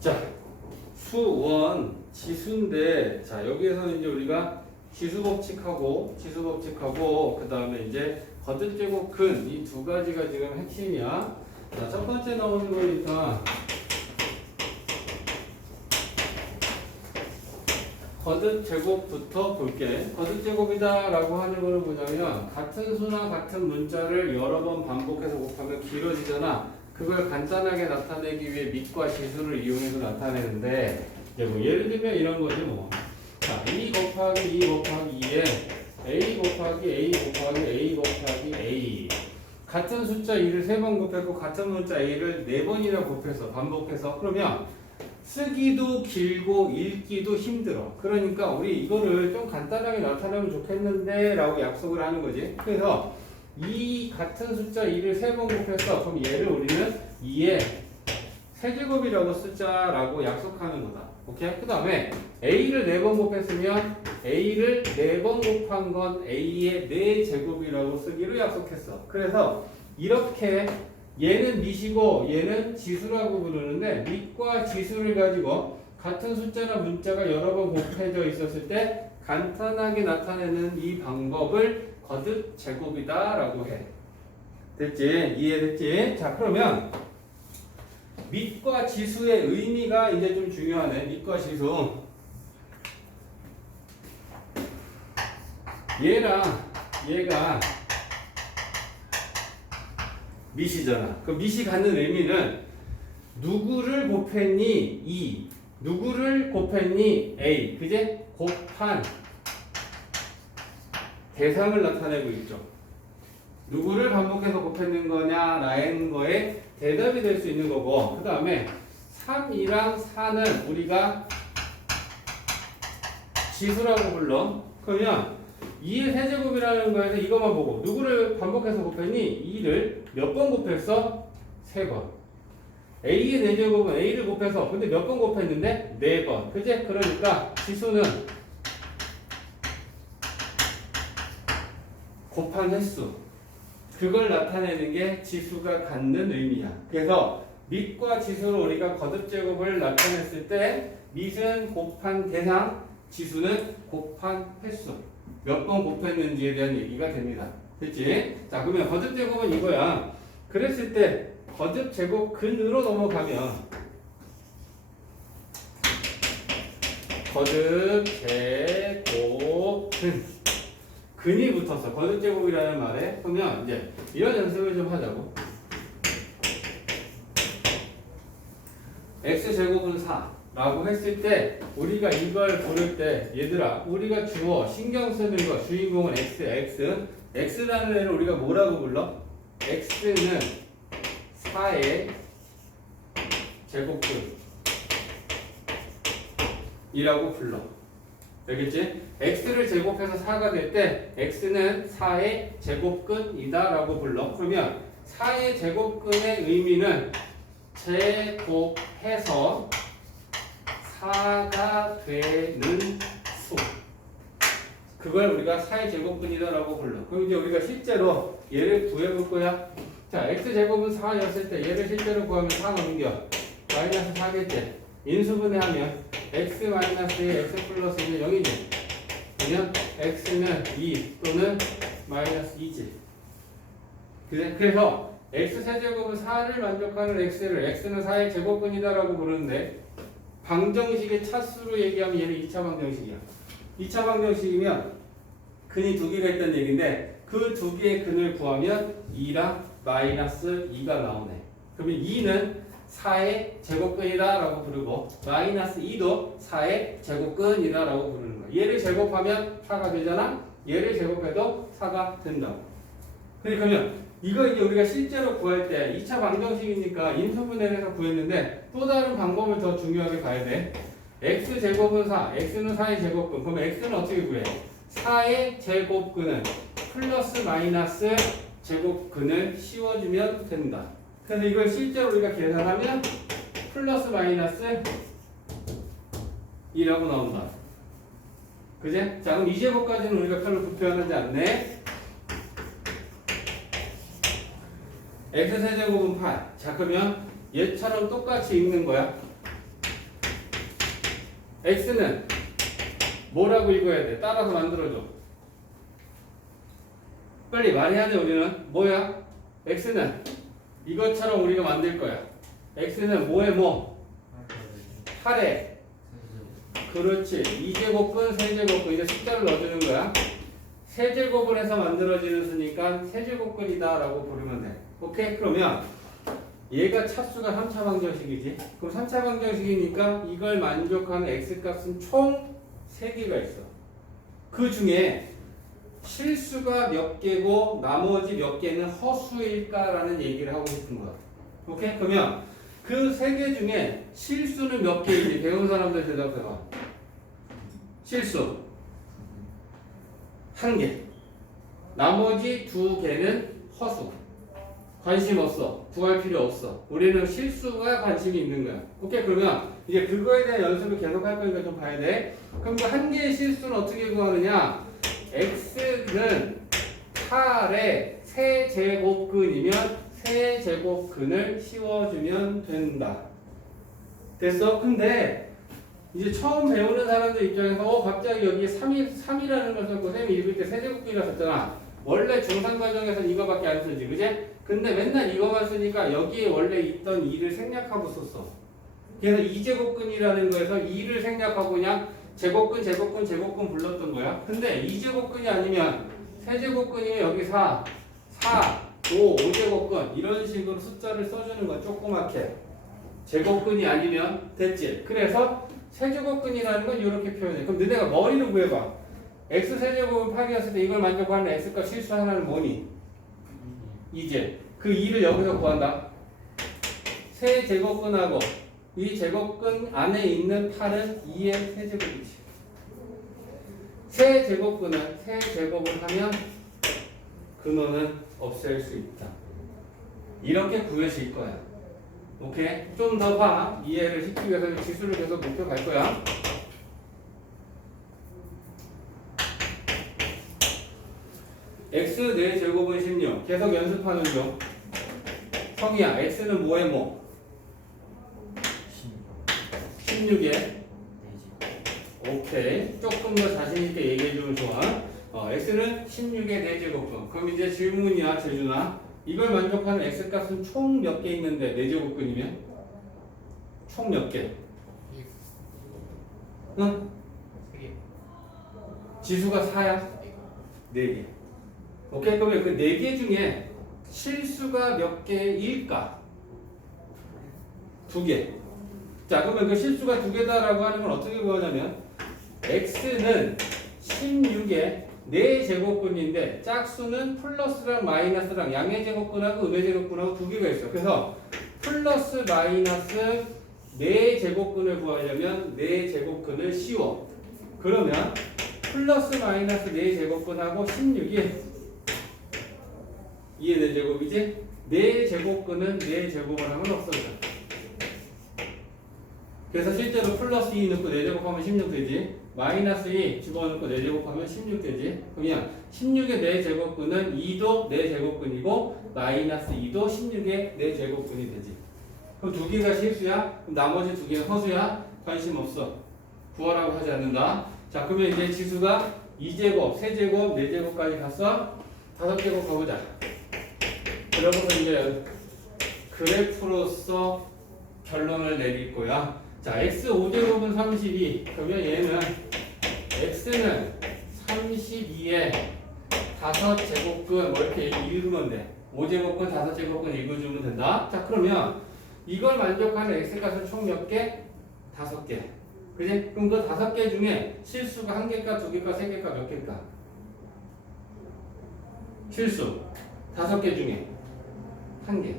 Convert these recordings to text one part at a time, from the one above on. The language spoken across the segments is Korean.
자, 수원 지수인데, 자, 여기에서는 이제 우리가 지수법칙하고, 그 다음에 이제 거듭제곱 근, 이 두 가지가 지금 핵심이야. 자, 첫 번째 나오는 거니까, 거듭제곱부터 볼게. 거듭제곱이다 라고 하는 거는 뭐냐면, 같은 수나 같은 문자를 여러 번 반복해서 곱하면 길어지잖아. 그걸 간단하게 나타내기 위해 밑과 지수를 이용해서 나타내는데, 이제 뭐 예를 들면 이런 거지 뭐. 자, 2 곱하기 2 곱하기 2에 a 곱하기 a 곱하기 a 곱하기 a. 같은 숫자 2를 3번 곱했고 같은 문자 a를 4번이나 곱해서 반복해서, 그러면 쓰기도 길고 읽기도 힘들어. 그러니까 우리 이거를 좀 간단하게 나타내면 좋겠는데 라고 약속을 하는 거지. 그래서 이 같은 숫자 2를 3번 곱했어. 그럼 얘를 우리는 2의 세제곱이라고 쓰자라고 약속하는 거다. 오케이? 그 다음에 a를 4번 곱했으면 a를 4번 곱한 건 a의 4제곱이라고 쓰기로 약속했어. 그래서 이렇게 얘는 밑이고 얘는 지수라고 부르는데, 밑과 지수를 가지고 같은 숫자나 문자가 여러 번 곱해져 있었을 때 간단하게 나타내는 이 방법을 거듭제곱이다 라고 해. 됐지? 이해됐지? 자, 그러면 밑과 지수의 의미가 이제 좀 중요하네. 밑과 지수. 얘가 밑이잖아. 그 밑이 갖는 의미는 누구를 곱했니? 2. 누구를 곱했니? A. 그제? 곱한 대상을 나타내고 있죠. 누구를 반복해서 곱했는 거냐 라는 거에 대답이 될 수 있는 거고, 그 다음에 3이랑 4는 우리가 지수라고 불러. 그러면 2의 세제곱이라는 거에서 이것만 보고 누구를 반복해서 곱했니? 2를 몇 번 곱했어? 3번. A의 4제곱은 A를 곱해서 근데 몇 번 곱했는데? 4번. 그제? 그러니까 지수는 곱한 횟수, 그걸 나타내는 게 지수가 갖는 의미야. 그래서 밑과 지수로 우리가 거듭제곱을 나타냈을 때 밑은 곱한 대상, 지수는 곱한 횟수, 몇 번 곱했는지에 대한 얘기가 됩니다. 됐지? 자, 그러면 거듭제곱은 이거야. 그랬을 때 거듭제곱 근으로 넘어가면, 거듭제곱 근이 붙었어. 거듭제곱이라는 말에. 그러면 이제 이런 연습을 좀 하자고. x제곱은 4 라고 했을 때 우리가 이걸 고를 때, 얘들아, 우리가 주어 신경 쓰는 거, 주인공은 x라는 애를 우리가 뭐라고 불러? x는 4의 제곱근이라고 불러. 알겠지? x를 제곱해서 4가 될 때 x는 4의 제곱근이다 라고 불러. 그러면 4의 제곱근의 의미는 제곱해서 4가 되는 수, 그걸 우리가 4의 제곱근이다 라고 불러. 그럼 이제 우리가 실제로 얘를 구해볼 거야. 자, x제곱은 4였을 때 얘를 실제로 구하면 4 넘겨 마이너스 4겠지. 인수분해하면 x 마이너스 1, x 플러스 1은 0이지. 그러면 x는 2 또는 마이너스 2지. 그래? 그래서 x 세제곱은 4를 만족하는 x는 4의 제곱근이다 라고 부르는데, 방정식의 차수로 얘기하면 얘는 2차 방정식이야. 2차 방정식이면 근이 두 개가 있다는 얘기인데, 그 두 개의 근을 구하면 2랑 마이너스 2가 나오네. 그러면 2는 4의 제곱근이다 라고 부르고 마이너스 2도 4의 제곱근이다 라고 부르는 거야. 얘를 제곱하면 4가 되잖아. 얘를 제곱해도 4가 된다고. 그러면 이거 이제 우리가 실제로 구할 때 2차 방정식이니까 인수분해를 해서 구했는데, 또 다른 방법을 더 중요하게 봐야 돼. x제곱은 4, x는 4의 제곱근. 그러면 x는 어떻게 구해? 4의 제곱근은 플러스 마이너스 제곱근을 씌워주면 된다. 그래서 이걸 실제로 우리가 계산하면 플러스 마이너스 2라고 나온다. 그제? 자, 그럼 이 제곱까지는 우리가 별로 불편하지 않네. x 세제곱은 8. 자, 그러면 얘처럼 똑같이 읽는 거야. x는 뭐라고 읽어야 돼? 따라서 만들어줘. 빨리 말해야 돼. 우리는 뭐야? x는 이것처럼 우리가 만들 거야. x는 뭐에 뭐? 8에 그렇지. 2제곱분, 세제곱분. 이제 숫자를 넣어주는 거야. 세제곱을 해서 만들어지는 수니까 세제곱근이다 라고 부르면 돼. 오케이? 그러면 얘가 차수가 3차 방정식이지. 그럼 3차 방정식이니까 이걸 만족하는 x값은 총 3개가 있어. 그 중에 실수가 몇 개고 나머지 몇 개는 허수일까라는 얘기를 하고 싶은 거야. 오케이? 그러면 그 3개 중에 실수는 몇 개인지 배운 사람들 대답해봐. 실수 1개. 나머지 2개는 허수. 관심 없어. 구할 필요 없어. 우리는 실수가 관심이 있는 거야. 오케이? 그러면 이제 그거에 대한 연습을 계속 할 거니까 좀 봐야 돼. 그럼 그 한 개의 실수는 어떻게 구하느냐? x는 8의 세제곱근이면 세제곱근을 씌워주면 된다. 됐어? 근데 이제 처음 배우는 사람들 입장에서 갑자기 여기에 3이라는 걸 썼고 쌤이 읽을 때 세제곱근이라고 썼잖아. 원래 중상 과정에서는 이거밖에 안 쓰지, 그지? 근데 맨날 이거만 쓰니까 여기에 원래 있던 2를 생략하고 썼어. 그래서 2제곱근이라는 거에서 2를 생략하고 그냥 제곱근 불렀던 거야. 근데 2제곱근이 아니면 세제곱근이면 여기 4, 5, 5제곱근 이런 식으로 숫자를 써주는 거야. 조그맣게. 제곱근이 아니면 됐지. 그래서 세제곱근이라는 건 이렇게 표현해. 그럼 너네가 머리로 구해봐. x 세제곱은 8이었을 때 이걸 만족하는 x값 실수 하나는 뭐니? 2제. 그 2를 여기서 구한다. 세제곱근하고 이 제곱근 안에 있는 8은 2의 세제곱이지. 세제곱근은 세제곱을 하면 근원은 없앨 수 있다. 이렇게 구해질 거야. 오케이? 좀 더 봐. 이해를 시키기 위해서 지수를 계속 높여갈 거야. x 4제곱은 16. 계속 연습하는 중. 성희야, x는 뭐에 뭐? 16에 오케이. 조금 더 자신있게 얘기해주면 좋아. x는 16의 4제곱근. 그럼 이제 질문이야, 재준아. 이걸 만족하는 x값은 총 몇 개 있는데 4제곱근이면? 총 몇 개? 응? 지수가 4야? 4개. 오케이. 그러면 그 4개 중에 실수가 몇 개일까? 2개. 자, 그러면 그 실수가 2개다라고 하는 건 어떻게 구하냐면 x는 16의 4제곱근인데 짝수는 플러스랑 마이너스랑 양의 제곱근하고 음의 제곱근하고 2개가 있어. 그래서 플러스 마이너스 4제곱근을 구하려면 4제곱근을 씌워. 그러면 플러스 마이너스 4제곱근하고 16이 2의 4제곱이지? 4제곱근은 4제곱을 하면 없어져. 그래서 실제로 플러스 2 넣고 4제곱하면 16 되지. 마이너스 2 집어넣고 4제곱하면 16 되지. 그러면 16의 4제곱근은 2도 4제곱근이고 마이너스 2도 16의 4제곱근이 되지. 그럼 2개가 실수야? 그럼 나머지 2개는 허수야? 관심 없어. 구하라고 하지 않는다. 자, 그러면 이제 지수가 2제곱, 3제곱, 4제곱까지 갔어? 5제곱 가보자. 그러고서 이제 그래프로서 결론을 내릴 거야. 자, x 5제곱은 32. 그러면 얘는 x는 32에 5제곱근 뭐 이렇게 읽으면 돼. 5제곱근, 5제곱근 읽어주면 된다. 자, 그러면 이걸 만족하는 x값은 총 몇 개? 5개. 그지? 그럼 그 5개 중에 실수가 1개일까, 2개일까, 3개일까, 몇 개일까? 실수 5개 중에 1개.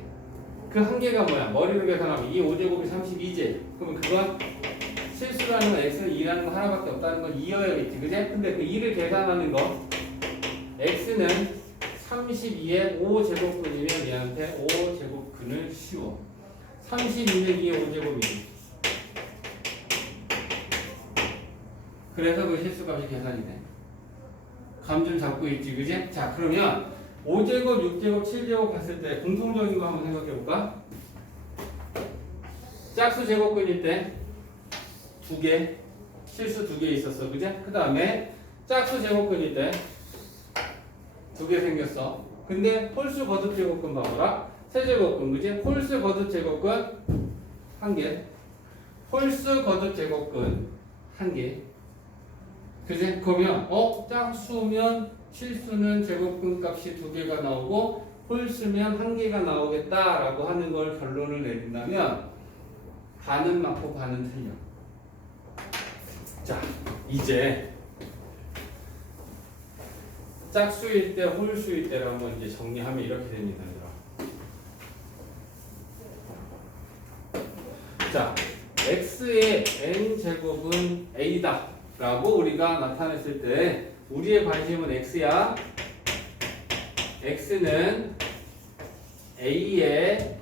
그 1개가 뭐야? 머리로 계산하면 2 5제곱이 32제. 그러면 그건 실수라는 건 x는 2라는 거 하나밖에 없다는 건 2여야겠지. 그지? 근데 그 2를 계산하는 거 x는 32의 5제곱근이면 얘한테 5제곱근을 씌워. 32는 2의 5제곱이지. 그래서 그 실수값이 계산이 돼. 감 좀 잡고 있지. 그지? 자, 그러면 5제곱, 6제곱, 7제곱 갔을 때 공통적인 거 한번 생각해 볼까? 짝수 제곱근일 때 2개, 실수 2개 있었어. 그제? 그 다음에 짝수 제곱근일 때 2개 생겼어. 근데 홀수 거듭 제곱근 봐봐라. 세제곱근, 그지? 홀수 거듭 제곱근 1개. 홀수 거듭 제곱근 1개. 그지? 그러면 짝수면 실수는 제곱근 값이 2개가 나오고 홀수면 1개가 나오겠다라고 하는 걸 결론을 내린다면 반은 맞고 반은 틀려. 자, 이제 짝수일 때, 홀수일 때를 한번 이제 정리하면 이렇게 됩니다. 자, x의 n제곱은 a다 라고 우리가 나타냈을 때 우리의 관심은 x야. x는 a의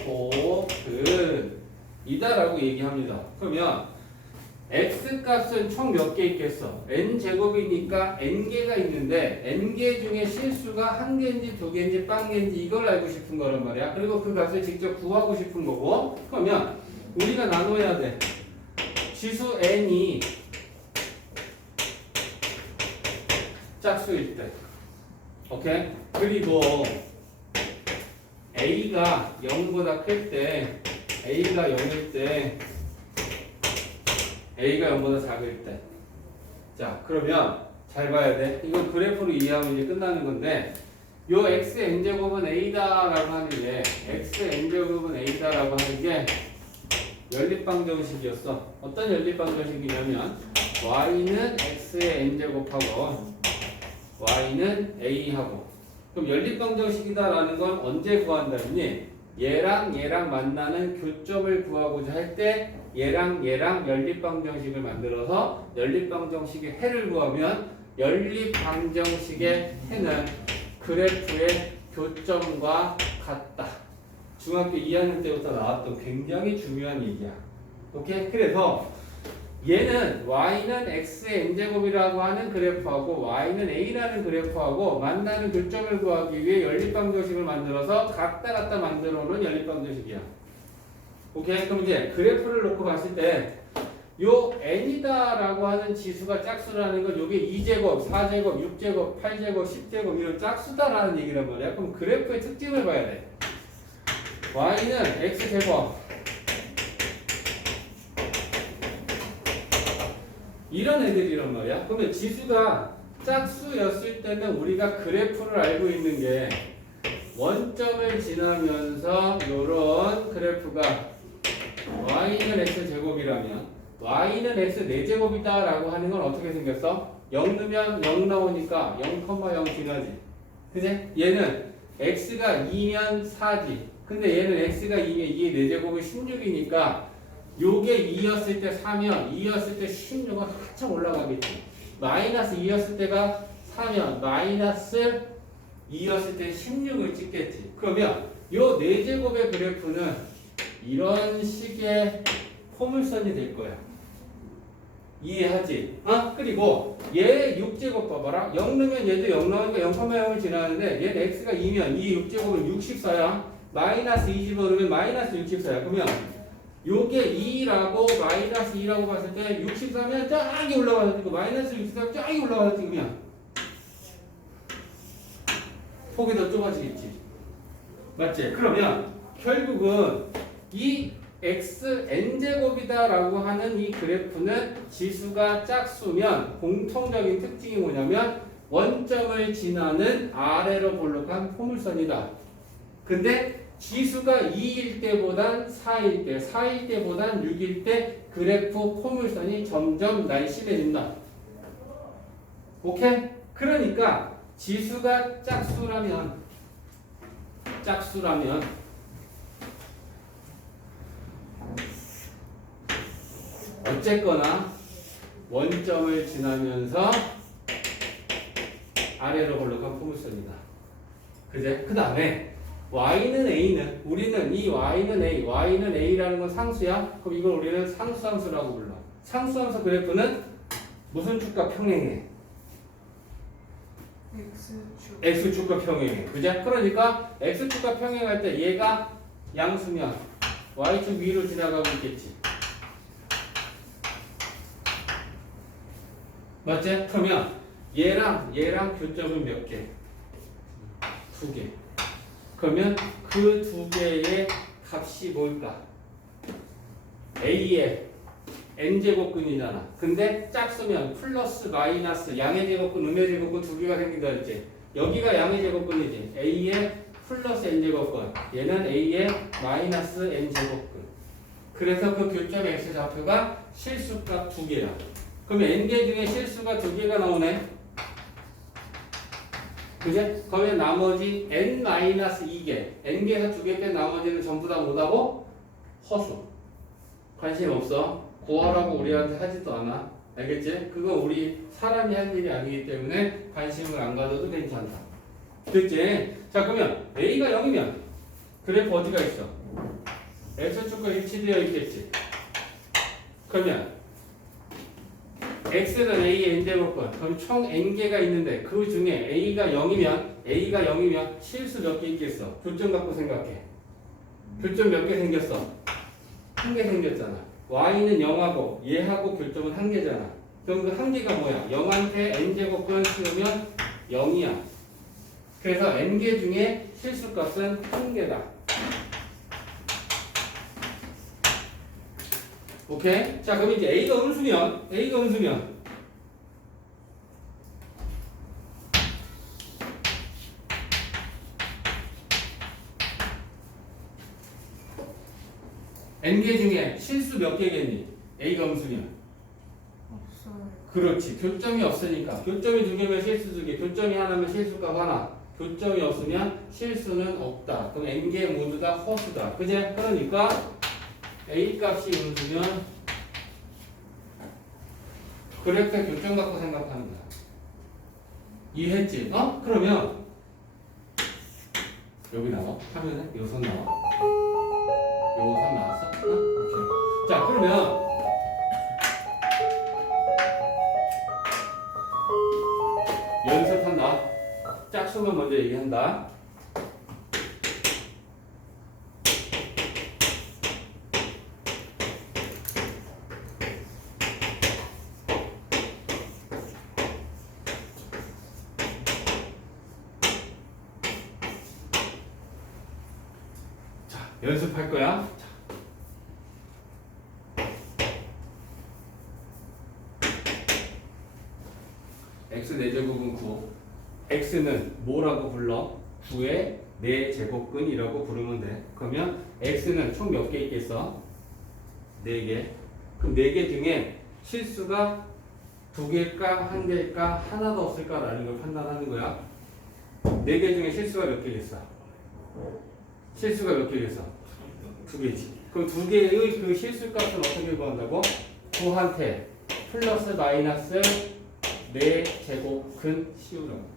n제곱은 이다 라고 얘기합니다. 그러면 x 값은 총 몇 개 있겠어? n제곱이니까 n개가 있는데 n개 중에 실수가 1개인지 2개인지 빵개인지 이걸 알고 싶은 거란 말이야. 그리고 그 값을 직접 구하고 싶은 거고. 그러면 우리가 나눠야 돼. 지수 n이 짝수일 때, 오케이? 그리고 a가 0보다 클 때, a가 0일 때, a가 0보다 작을 때. 자, 그러면 잘 봐야 돼. 이건 그래프로 이해하면 이제 끝나는 건데, 요 x n제곱은 a다라고 하는 게, x n제곱은 a다라고 하는 게 연립방정식이었어. 어떤 연립방정식이냐면 y는 x의 n제곱하고 y는 a하고. 그럼 연립방정식이다라는 건 언제 구한다니? 얘랑 만나는 교점을 구하고자 할 때 얘랑 연립방정식을 만들어서 연립방정식의 해를 구하면 연립방정식의 해는 그래프의 교점과 같다. 중학교 2학년 때부터 나왔던 굉장히 중요한 얘기야. 오케이? 그래서 얘는 y는 x의 n제곱이라고 하는 그래프하고 y는 a라는 그래프하고 만나는 교점을 구하기 위해 연립방정식을 만들어서 같다 만들어 놓은 연립방정식이야. 오케이? 그럼 이제 그래프를 놓고 봤을 때 요 n이다라고 하는 지수가 짝수라는 건 요게 2제곱, 4제곱, 6제곱, 8제곱, 10제곱 이런 짝수다라는 얘기란 말이야. 그럼 그래프의 특징을 봐야 돼. y는 x제곱 이런 애들이란 말이야. 그러면 지수가 짝수였을 때는 우리가 그래프를 알고 있는 게 원점을 지나면서 요런 그래프가 y는 x제곱이라면 y는 x 4제곱이다 라고 하는 건 어떻게 생겼어? 0 넣으면 0 나오니까 0,0 지나지. 그지? 얘는 x가 2면 4지. 근데 얘는 x가 2면 2의 4제곱이 16이니까 요게 2였을 때 4면 2였을 때 16은 한참 올라가겠지. 마이너스 2였을 때가 4면 마이너스 2였을 때 16을 찍겠지. 그러면 요 4제곱의 그래프는 이런 식의 포물선이 될 거야. 이해하지? 그리고 얘 6제곱 봐봐라. 0 넣으면 얘도 0 나오니까 0,0을 지나는데 얘는 x가 2면 이 6제곱은 64야. 마이너스 2 집어넣으면 마이너스 64야. 그러면 요게 2라고 마이너스 2라고 봤을 때 64면 쫙이 올라가서 뛰고 마이너스 64면 쫙이 올라가서 뛰면 폭이 더 좁아지겠지. 맞지? 그러면 결국은 이 x n제곱이다 라고 하는 이 그래프는 지수가 짝수면 공통적인 특징이 뭐냐면 원점을 지나는 아래로 볼록한 포물선이다. 근데 지수가 2일 때보단 4일 때, 4일 때보단 6일 때 그래프 포물선이 점점 날씬해진다. 오케이? 그러니까 지수가 짝수라면 어쨌거나 원점을 지나면서 아래로 볼록한 포물선이다. 그제? 그 다음에 y는 a는 우리는 이 y는 a라는 건 상수야. 그럼 이걸 우리는 상수함수라고 불러. 상수함수 그래프는 무슨 축과 평행해? x축과 평행해. 그죠? 그러니까 x축과 평행할 때 얘가 양수면 y축 위로 지나가고 있겠지. 맞지? 그러면 얘랑 교점은 몇 개? 두 개. 그러면 그 두 개의 값이 뭘까? A의 n제곱근이잖아. 근데 짝수면 플러스 마이너스 양의 제곱근, 음의 제곱근 두 개가 생긴다 했지. 여기가 양의 제곱근이지. A의 플러스 n제곱근, 얘는 A의 마이너스 n제곱근. 그래서 그 교점 x좌표가 실수값 두 개야. 그러면 n개 중에 실수가 두 개가 나오네. 그제? 그러면 나머지 n-2개, n개에서 두 개 뺀 나머지는 전부 다 뭐다고? 허수. 관심 없어. 구하라고 우리한테 하지도 않아. 알겠지? 그거 우리 사람이 할 일이 아니기 때문에 관심을 안 가져도 괜찮다. 됐지? 자, 그러면 A가 0이면 그래프 어디가 있어? X축과 일치되어 있겠지. 그러면 X는 A의 n제곱근. 그럼 총 n개가 있는데 그 중에 A가 0이면 실수 몇 개 있겠어? 교점 갖고 생각해. 교점 몇 개 생겼어? 한 개 생겼잖아. Y는 0하고 얘하고 교점은 한 개잖아. 그럼 그 한 개가 뭐야? 0한테 n제곱근 씌우면 0이야. 그래서 n개 중에 실수값은 한 개다. 오케이? 자, 그럼 이제 A가 음수면 n개 중에 실수 몇 개겠니? A가 음수면 없어요. 그렇지. 교점이 없으니까. 교점이 두 개면 실수 두 개, 교점이 하나면 실수값 하나. 교점이 없으면 실수는 없다. 그럼 n개 모두 다 허수다. 그제? 그러니까 A 값이 음수면 그래프의 교점 갖고 생각하는 거야. 이해했지? 그러면 여기 나와. 화면에 요선 나와. 요선 나왔어? 오케이. 자, 그러면 연습한다. 짝수만 먼저 얘기한다. 자, 연습할 거야. x 4제곱은 9. x는 뭐라고 불러? 9의 4제곱근이라고 부르면 돼. 그러면 x는 총 몇 개 있겠어? 4개. 그럼 4개 중에 실수가 2개일까? 1개일까? 하나도 없을까라는 걸 판단하는 거야. 4개 중에 실수가 몇 개겠어? 실수가 몇 개겠어? 2개지. 그럼 2개의 그 실수값은 어떻게 구한다고? 9한테 플러스 마이너스 4제곱근 씌우라고.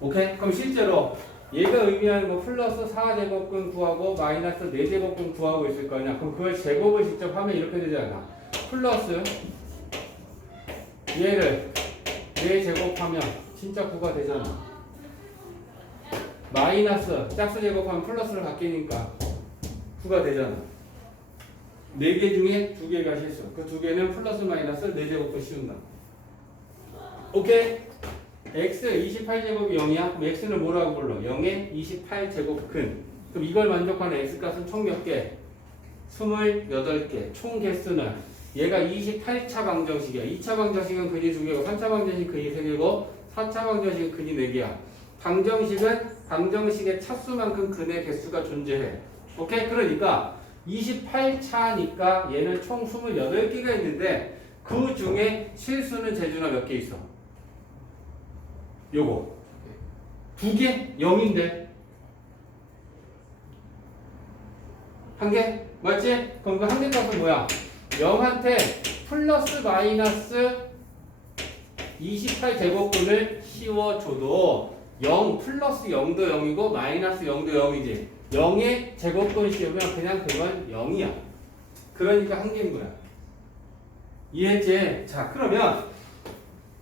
오케이? 그럼 실제로 얘가 의미하는 거 플러스 4제곱근 구하고 마이너스 4제곱근 구하고 있을 거냐? 그럼 그걸 제곱을 직접 하면 이렇게 되지 않아? 플러스 얘를 4제곱하면 진짜 9가 되잖아. 마이너스 짝수 제곱하면 플러스로 바뀌니까 9가 되잖아. 4개 중에 2개가 실수. 그 2개는 플러스 마이너스 4제곱근 씌운다. 오케이? x 28제곱이 0이야? 그럼 x는 뭐라고 불러? 0의 28제곱근. 그럼 이걸 만족하는 x값은 총 몇 개? 28개. 총 개수는 얘가 28차 방정식이야. 2차 방정식은 근이 2개고 3차 방정식은 근이 3개고 4차 방정식은 근이 4개야. 방정식의 차수만큼 근의 개수가 존재해. 오케이? 그러니까 28차니까 얘는 총 28개가 있는데 그 중에 실수는 재준아 몇 개 있어? 요거 2개? 0인데 1개? 맞지? 그럼 그 1개 값은 뭐야? 0한테 플러스 마이너스 28제곱근을 씌워줘도 0 플러스 0도 0이고 마이너스 0도 0이지. 0의 제곱근 씌우면 그냥 그건 0이야. 그러니까 1개인 거야. 이해했지? 자, 그러면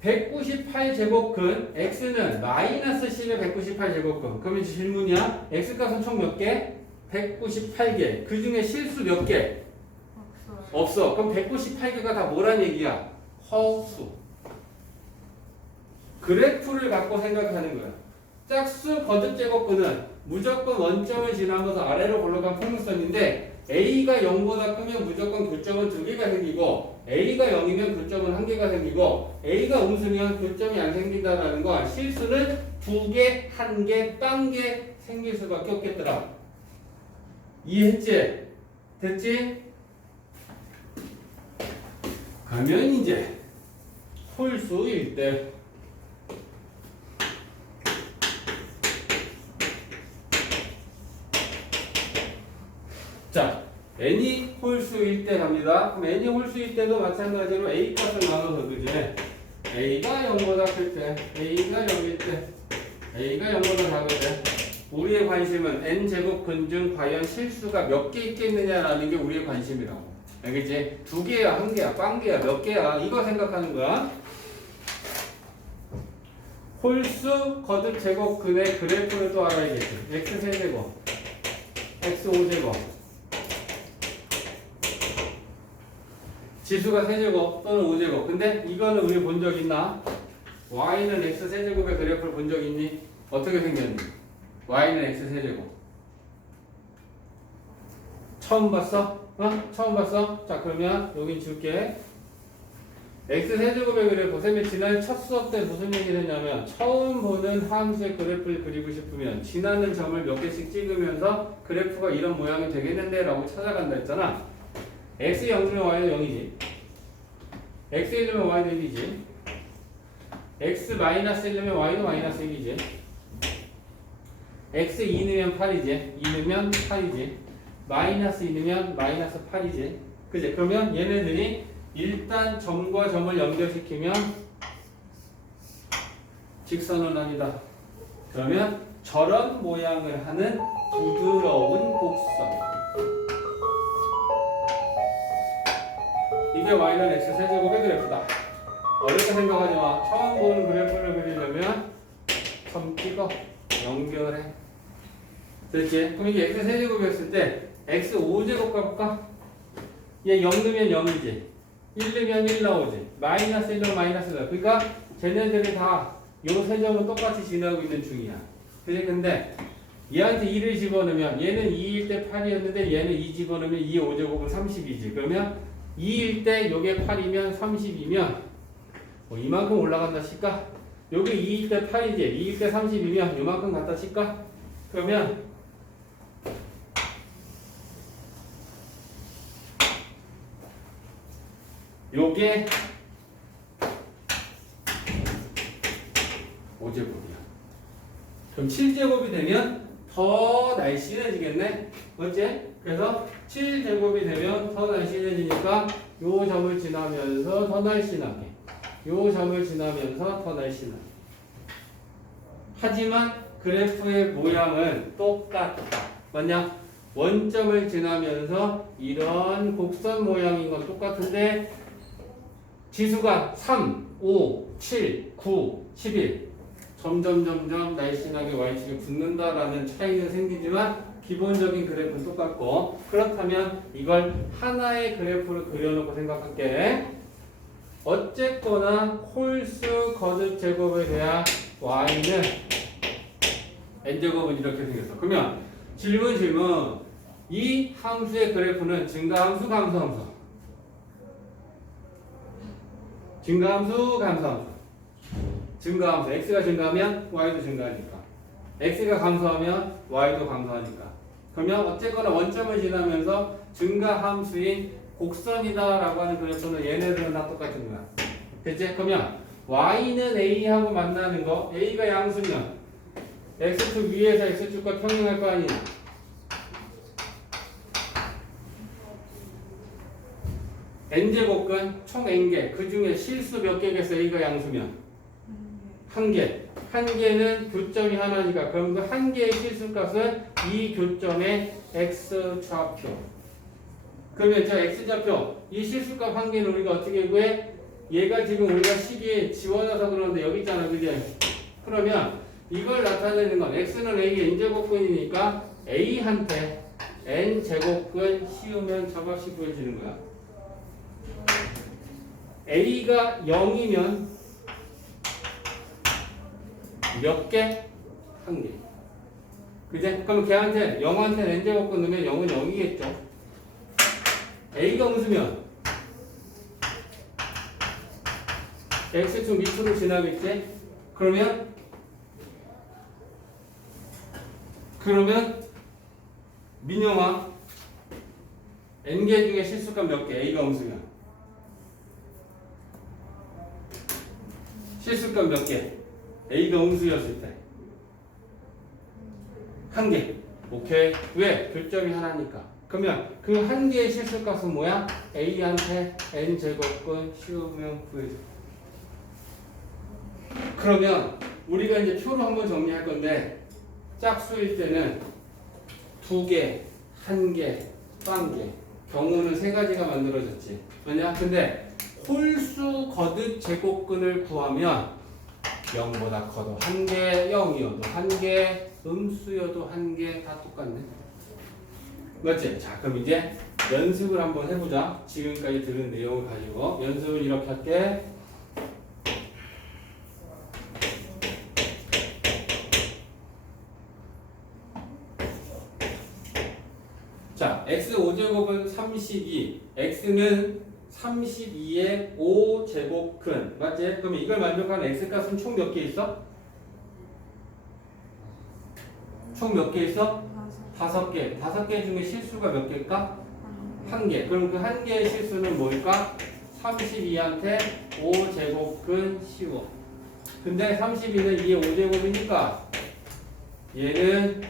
198제곱근 x는 마이너스 10의 198제곱근. 그러면 질문이야. x값은 총 몇 개? 198개. 그 중에 실수 몇 개? 없어요. 없어. 그럼 198개가 다 뭐란 얘기야? 허수. 그래프를 갖고 생각하는 거야. 짝수 거듭 제곱근은 무조건 원점을 지나면서 아래로 올라간 평행선인데 A가 0보다 크면 무조건 교점은 2개가 생기고 A가 0이면 교점은 1개가 생기고 A가 음수면 교점이 안 생긴다는 거 실수는 2개, 1개, 빵개 생길 수밖에 없겠더라. 이해했지? 됐지? 그러면 이제 홀수일 때 자, n이 홀수일 때 갑니다. 그럼 n이 홀수일 때도 마찬가지로 a 값을 나눠서 그지? a가 0보다 클 때, a가 0일 때, a가 0보다 작을 때 우리의 관심은 n제곱근 중 과연 실수가 몇 개 있겠느냐라는 게 우리의 관심이라고. 알겠지? 2개야, 1개야, 빵개야, 몇 개야 이거 생각하는 거야. 홀수 거듭 제곱근의 그래프를 또 알아야겠지. x세제곱, x5제곱 지수가 세제곱 또는 5제곱. 근데 이거는 우리 본 적 있나? y는 x 세제곱의 그래프를 본 적 있니? 어떻게 생겼니? y는 x 세제곱. 처음 봤어? 처음 봤어? 자, 그러면 여긴 줄게. x 세제곱의 그래프. 선생님이 지난 첫 수업 때 무슨 얘기를 했냐면 처음 보는 함수의 그래프를 그리고 싶으면 지나는 점을 몇 개씩 찍으면서 그래프가 이런 모양이 되겠는데 라고 찾아간다 했잖아. x 0이면 y는 0이지. x 1이면 y는 1이지. x 마이너스 1이면 y는 마이너스 1이지. x 2 넣으면 8이지. 2 넣으면 8이지. 마이너스 2 넣으면 마이너스 8이지. 그지? 그러면 얘네들이 일단 점과 점을 연결시키면 직선원합니다. 그러면 저런 모양을 하는 부드러운 곡선. 이게 y는 x 세제곱의 그래프다. 어렵게 생각하지 마. 처음 보는 그래프를 그리려면 점 찍어 연결해. 됐지? 그럼 이게 x 세제곱이었을 때 x 5제곱 가볼까? 얘 0 넣으면 0이지. 1 넣으면 1 나오지. 마이너스 1 넣으면 마이너스 1 나와. 그러니까 쟤네들이 다 요 세 점은 똑같이 지나고 있는 중이야. 그지? 근데 얘한테 2를 집어넣으면 얘는 2일 때 8이었는데 얘는 2 집어넣으면 2의 5제곱은 30이지. 그러면 2일 때 요게 8이면 30이면 뭐 이만큼 올라간다 칠까? 요게 2일 때 8이지. 2일 때 30이면 요만큼 갖다 칠까? 그러면 요게 5제곱이야. 그럼 7제곱이 되면 더 날씬해지겠네? 어째? 그래서 7제곱이 되면 더 날씬해지니까 요 점을 지나면서 더 날씬하게, 요 점을 지나면서 더 날씬하게. 하지만 그래프의 모양은 똑같다. 맞냐? 원점을 지나면서 이런 곡선 모양인 건 똑같은데 지수가 3, 5, 7, 9, 11 점점 날씬하게 y축에 붙는다라는 차이는 생기지만 기본적인 그래프는 똑같고, 그렇다면 이걸 하나의 그래프로 그려놓고 생각할게. 어쨌거나 홀수 거듭 제곱에 대한 y는 n제곱은 이렇게 생겼어. 그러면 질문. 이 함수의 그래프는 증가함수, 감소함수? 증가함수, 감소함수? 증가함수. x가 증가하면 y도 증가하니까. x가 감소하면 y도 감소하니까. 그러면 어쨌거나 원점을 지나면서 증가함수인 곡선이다라고 하는 그래프는 얘네들은 다 똑같은 거야. 됐지? 그러면 y는 a하고 만나는 거, a가 양수면 x축 위에서 x축과 평행할 거 아니냐. n제곱근 총 n개, 그 중에 실수 몇 개겠어? a가 양수면 1개. 1개는 교점이 하나니까 그럼 그 1개의 실수값은 이 교점의 x좌표. 그러면 저 x좌표 이 실수값 1개는 우리가 어떻게 구해? 얘가 지금 우리가 식이 지워져서 그러는데 여기 있잖아, 그지? 그러면 이걸 나타내는 건 x는 a의 n제곱근이니까 a한테 n제곱근 씌우면 저값이 구해지는 거야. a가 0이면 몇 개? 한 개. 그제? 그럼 걔한테 0한테 n제곱근 넣으면 0은 0이겠죠. a가 음수면 x축 밑으로 지나겠지? 그러면 민영아 n개 중에 실수값 몇 개? a가 음수면 실수값 몇 개? a가 음수였을 때 한 개. 오케이. 왜? 교점이 하나니까. 그러면 그 한 개의 실수값은 뭐야? a한테 n제곱근 씌우면 구해줘. 그러면 우리가 이제 표로 한번 정리할 건데 짝수일 때는 두 개, 한 개, 한 개. 경우는 세 가지가 만들어졌지. 왜냐? 근데 홀수 거듭 제곱근을 구하면 0보다 커도 한 개, 0이어도 한 개, 음수여도 한 개 다 똑같네. 맞지? 자, 그럼 이제 연습을 한번 해보자. 지금까지 들은 내용을 가지고 연습을 이렇게 할게. 자, x 5제곱은 32, x는 32의 5제곱근, 맞지? 그럼 이걸 만족하는 x값은 총 몇 개 있어? 총 몇 개 있어? 5개. 5개 중에 실수가 몇 개일까? 한 개. 그럼 그 한 개의 실수는 뭘까? 32한테 5제곱근 씌워. 근데 32는 2의 5제곱이니까 얘는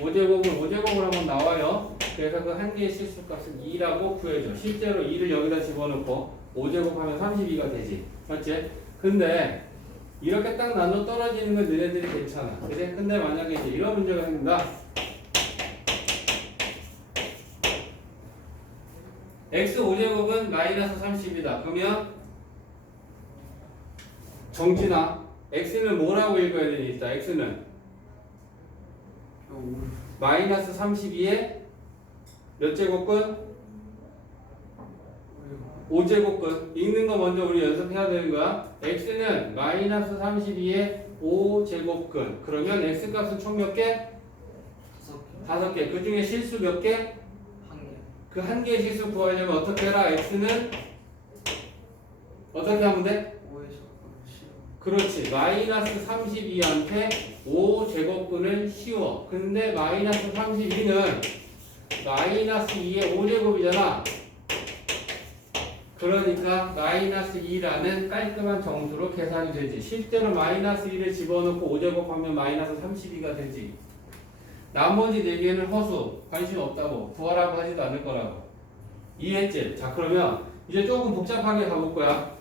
5제곱을 한번 나와요. 그래서 그 한 개의 실수값은 2라고 구해줘. 실제로 2를 여기다 집어넣고 5제곱하면 32가 되지. 맞지? 근데 이렇게 딱 나눠 떨어지는 건 너네들이 괜찮아. 그래? 근데 만약에 이제 이런 문제가 생긴다. x 5제곱은 마이너스 30이다. 그러면 정진아, x는 뭐라고 읽어야 되겠다. x는 마이너스 32에 몇 제곱근? 5제곱근. 읽는 거 먼저 우리 연습해야 되는 거야. x는 마이너스 32에 5제곱근. 그러면 x값은 총 몇 개? 5개. 그 중에 실수 몇 개? 그 한 개의 실수 구하려면 어떻게 해라? x는 어떻게 하면 돼? 그렇지. 마이너스 32한테 5제곱근을 씌워. 근데 마이너스 32는 마이너스 2의 5제곱이잖아. 그러니까 마이너스 2라는 깔끔한 정수로 계산이 되지. 실제로 마이너스 2를 집어넣고 5제곱하면 마이너스 32가 되지. 나머지 4개는 허수. 관심 없다고. 구하라고 하지도 않을 거라고. 이해했지? 자, 그러면 이제 조금 복잡하게 가볼 거야.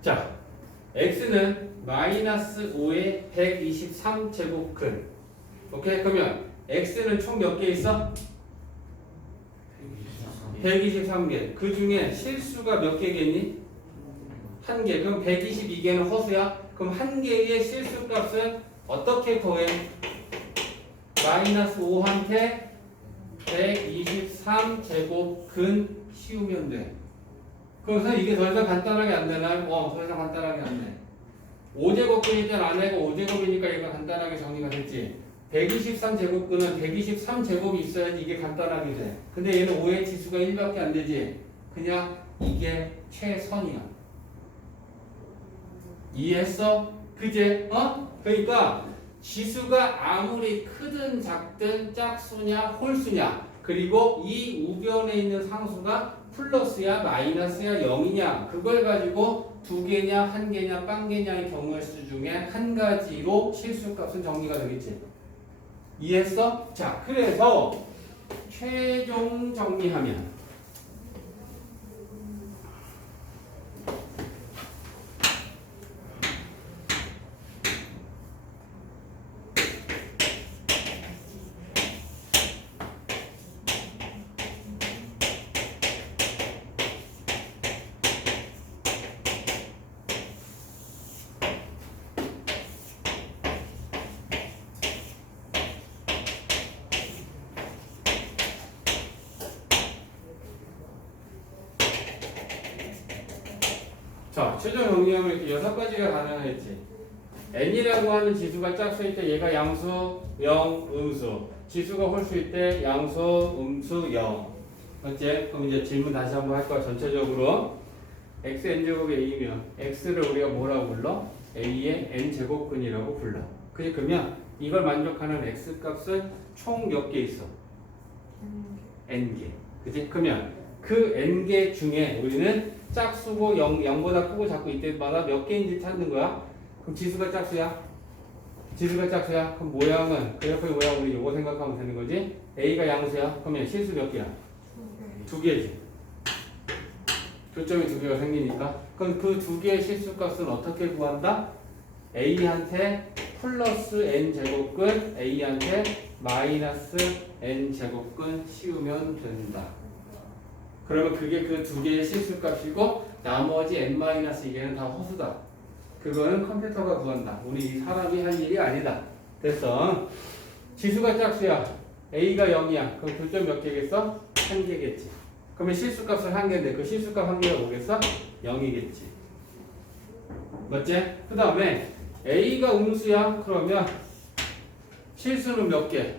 자, x는 마이너스 5의 123제곱근. 오케이? 그러면 x는 총 몇 개 있어? 123개. 그 중에 실수가 몇 개겠니? 한 개. 그럼 122개는 허수야? 그럼 한 개의 실수 값은 어떻게 더해? 마이너스 5한테 123제곱근 씌우면 돼. 그래서 이게 더 이상 간단하게 안 되나요? 더 이상 간단하게 안 돼. 5제곱근일 땐 안 해고 5제곱이니까 이거 간단하게 정리가 됐지. 123제곱근은 123제곱이 있어야지 이게 간단하게 돼. 근데 얘는 5의 지수가 1밖에 안 되지. 그냥 이게 최선이야. 이해했어? 그제? 그러니까 지수가 아무리 크든 작든 짝수냐 홀수냐, 그리고 이 우변에 있는 상수가 플러스야 마이너스야 0이냐, 그걸 가지고 두 개냐 한 개냐 빵 개냐의 경우의 수 중에 한 가지로 실수값은 정리가 되겠지. 이해했어? 자, 그래서 최종 정리하면 자, 최종 정리하면 이렇게 6가지가 가능했지. n이라고 하는 지수가 짝수일 때 얘가 양수, 0, 음수. 지수가 홀수일 때 양수, 음수, 0. 맞지? 그럼 이제 질문 다시 한번 할 거야. 전체적으로 xn제곱이 a면 x를 우리가 뭐라고 불러? a의 n제곱근이라고 불러. 그러면 이걸 만족하는 x 값은 총 몇 개 있어? n개. 그치? 그러면 그 n개 중에 우리는 짝수고 0보다 크고 자꾸 이때마다 몇 개인지 찾는 거야? 그럼 지수가 짝수야? 지수가 짝수야? 그럼 모양은 그래프의 모양 우리 요거 생각하면 되는 거지? a가 양수야? 그러면 실수 몇 개야? 2개지. 교점이 2개가 생기니까. 그럼 그 2개의 실수값은 어떻게 구한다? a한테 플러스 n제곱근, a한테 마이너스 n제곱근 씌우면 된다. 그러면 그게 그 2개의 실수값이고 나머지 n-2개는 다 허수다. 그거는 컴퓨터가 구한다. 우리 사람이 할 일이 아니다. 됐어. 지수가 짝수야. a가 0이야. 그럼 교점 몇 개겠어? 1개겠지. 그러면 실수값은 1개인데 그 실수값 1개가 뭐겠어? 0이겠지. 맞지? 그 다음에 a가 음수야. 그러면 실수는 몇 개?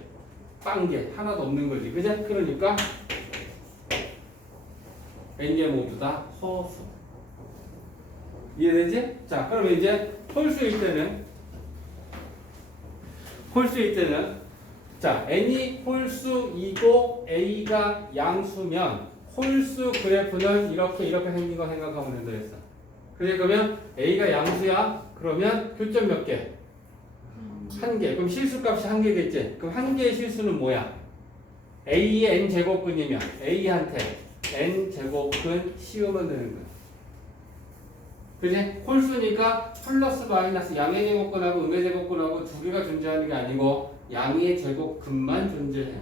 0개. 하나도 없는 거지. 그지? 그러니까 n개 모두 다 허수. 이해되지? 자, 그러면 이제 홀수일 때는 자, n이 홀수이고 a가 양수면 홀수 그래프는 이렇게 생긴 거 생각하면 된다 했어. 그러면 a가 양수야. 그러면 교점 몇 개? 1개. 그럼 실수값이 1개겠지. 그럼 1개의 실수는 뭐야? a의 n제곱근이면 a한테 n제곱근 씌우면 되는 거야. 그지? 홀수니까 플러스 마이너스 양의 제곱근하고 음의 제곱근하고 2개가 존재하는 게 아니고 양의 제곱근만 존재해.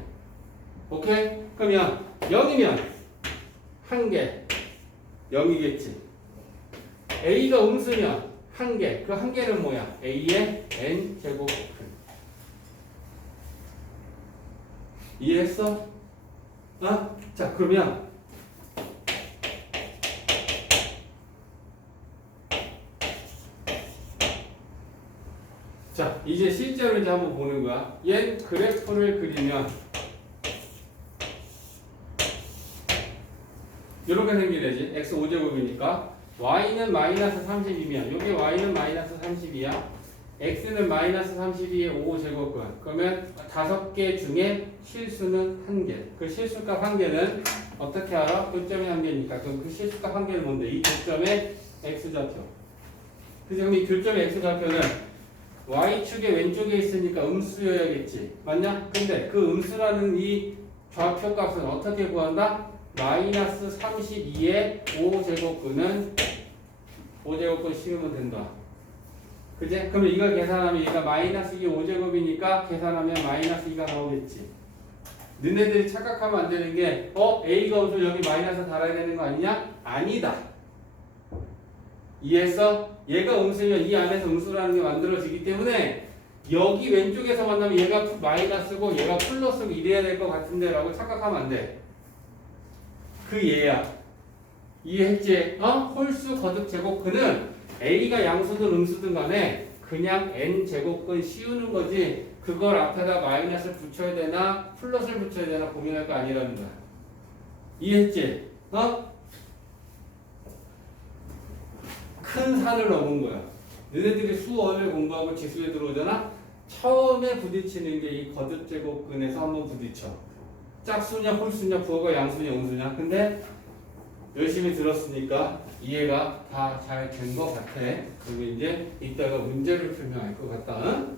오케이? 그러면 0이면 1개 0이겠지. a가 음수면 1개. 그 1개는 뭐야? a의 n제곱근. 이해했어? 자, 그러면 자, 이제 실제로 이제 한번 보는 거야. 얘 그래프를 그리면 이렇게 생기되지. x 5제곱이니까 y는 마이너스 30이면 여기 y는 마이너스 30이야. x는 마이너스 32의 5제곱근. 그러면 5개 중에 실수는 1개. 그 실수값 1개는 어떻게 알아? 교점이 1개니까. 그럼 그 실수값 1개는 뭔데? 이 교점의 x좌표. 그래서 그럼 이 교점의 x좌표는 y축의 왼쪽에 있으니까 음수여야겠지. 맞냐? 근데 그 음수라는 이 좌표 값은 어떻게 구한다? 마이너스 32의 5제곱근은 5제곱근 씌우면 된다. 그제? 그러면 이걸 계산하면 얘가 마이너스 2 5제곱이니까 계산하면 마이너스 2가 나오겠지. 너네들이 착각하면 안 되는 게 a가 음수 여기 마이너스 달아야 되는 거 아니냐? 아니다. 이해했어? 얘가 음수면 이 안에서 음수라는 게 만들어지기 때문에 여기 왼쪽에서 만나면 얘가 마이너스고 얘가 플러스고 이래야 될 것 같은데 라고 착각하면 안 돼. 그 얘야. 이해했지? 홀수 거듭 제곱근은 a가 양수든 음수든 간에 그냥 n제곱근 씌우는 거지 그걸 앞에다 마이너스를 붙여야 되나 플러스를 붙여야 되나 고민할 거 아니라는 거야. 이해했지? 큰 산을 넘은 거야. 너네들이 수원을 공부하고 지수에 들어오잖아? 처음에 부딪히는 게 이 거듭 제곱근에서 한번 부딪혀. 짝수냐 홀수냐 부호가 양수냐 음수냐. 근데 열심히 들었으니까 이해가 다 잘 된 것 같아. 그리고 이제 이따가 문제를 풀면 알 것 같다. 응?